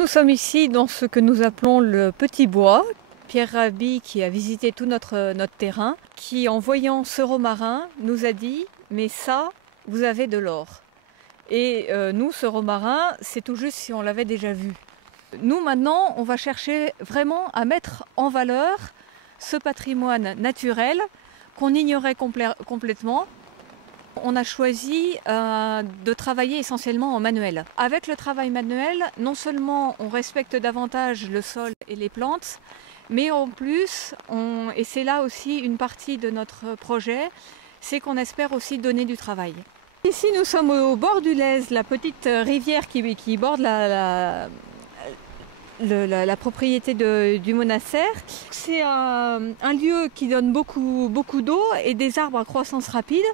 Nous sommes ici dans ce que nous appelons le Petit Bois. Pierre Rabhi, qui a visité tout notre terrain, qui en voyant ce romarin nous a dit « mais ça, vous avez de l'or ». Et nous, ce romarin, c'est tout juste si on l'avait déjà vu. Nous, maintenant, on va chercher vraiment à mettre en valeur ce patrimoine naturel qu'on ignorait complètement. On a choisi de travailler essentiellement en manuel. Avec le travail manuel, non seulement on respecte davantage le sol et les plantes, mais en plus, et c'est là aussi une partie de notre projet, c'est qu'on espère aussi donner du travail. Ici, nous sommes au bord du Lez, la petite rivière qui borde la propriété du monastère. C'est un lieu qui donne beaucoup d'eau et des arbres à croissance rapide.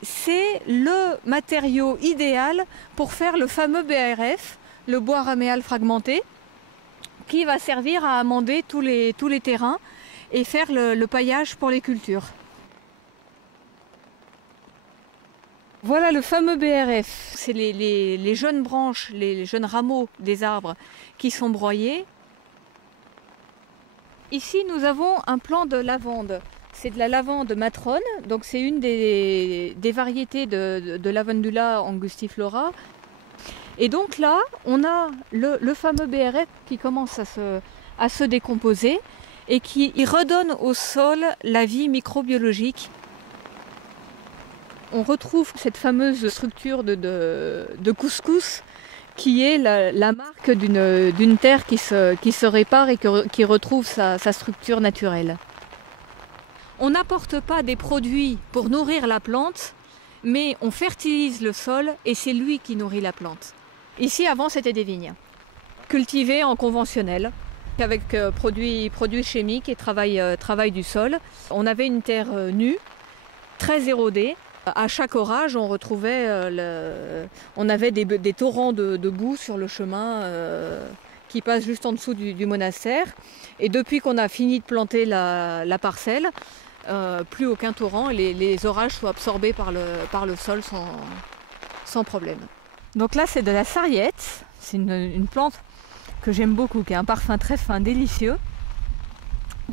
C'est le matériau idéal pour faire le fameux BRF, le bois raméal fragmenté, qui va servir à amender tous les terrains et faire le paillage pour les cultures. Voilà le fameux BRF, c'est les jeunes branches, les jeunes rameaux des arbres qui sont broyés. Ici, nous avons un plant de lavande. C'est de la lavande matrone, donc c'est une des variétés de Lavandula angustiflora. Et donc là, on a le fameux BRF qui commence à se décomposer et qui redonne au sol la vie microbiologique. On retrouve cette fameuse structure de couscous qui est la marque d'une terre qui se répare et qui retrouve sa structure naturelle. On n'apporte pas des produits pour nourrir la plante, mais on fertilise le sol et c'est lui qui nourrit la plante. Ici, avant, c'était des vignes, cultivées en conventionnel, avec produits chimiques et travail du sol. On avait une terre nue, très érodée. À chaque orage, on retrouvait, on avait des torrents de boue sur le chemin qui passe juste en dessous du monastère. Et depuis qu'on a fini de planter la parcelle, plus aucun torrent, les orages sont absorbés par le sol sans problème. Donc là, c'est de la sarriette, c'est une plante que j'aime beaucoup, qui a un parfum très fin, délicieux,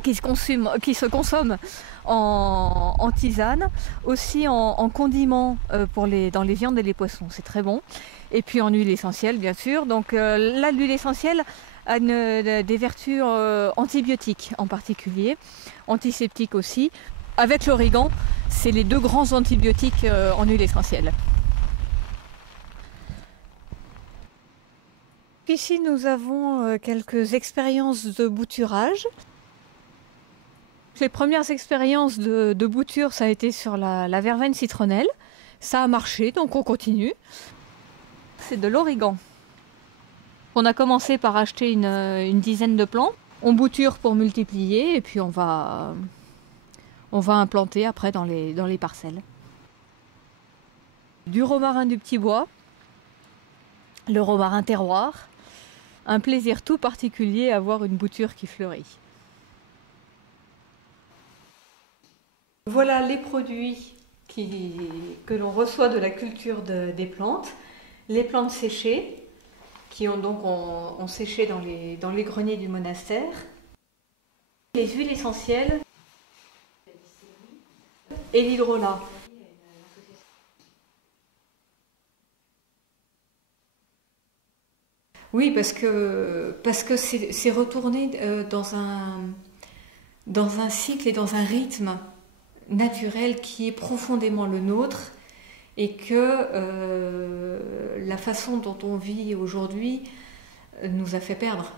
qui se consomme en tisane, aussi en condiment dans les viandes et les poissons, c'est très bon. Et puis en huile essentielle, bien sûr. Donc là, l'huile essentielle a des vertus antibiotiques en particulier, antiseptiques aussi. Avec l'origan, c'est les deux grands antibiotiques en huile essentielle. Ici, nous avons quelques expériences de bouturage. Les premières expériences de bouture, ça a été sur la verveine citronnelle. Ça a marché, donc on continue. C'est de l'origan. On a commencé par acheter une dizaine de plants. On bouture pour multiplier et puis on va implanter après dans les parcelles. Du romarin du Petit Bois, le romarin terroir. Un plaisir tout particulier à voir une bouture qui fleurit. Voilà les produits que l'on reçoit de la culture des plantes. Les plantes séchées, qui ont séché dans les greniers du monastère. Les huiles essentielles et l'hydrolat. Oui, parce que c'est retourné dans un cycle et dans un rythme naturel qui est profondément le nôtre et que la façon dont on vit aujourd'hui nous a fait perdre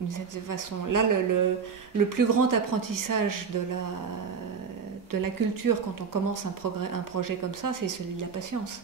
d'une certaine façon. Là, le plus grand apprentissage de la culture quand on commence un projet comme ça, c'est celui de la patience.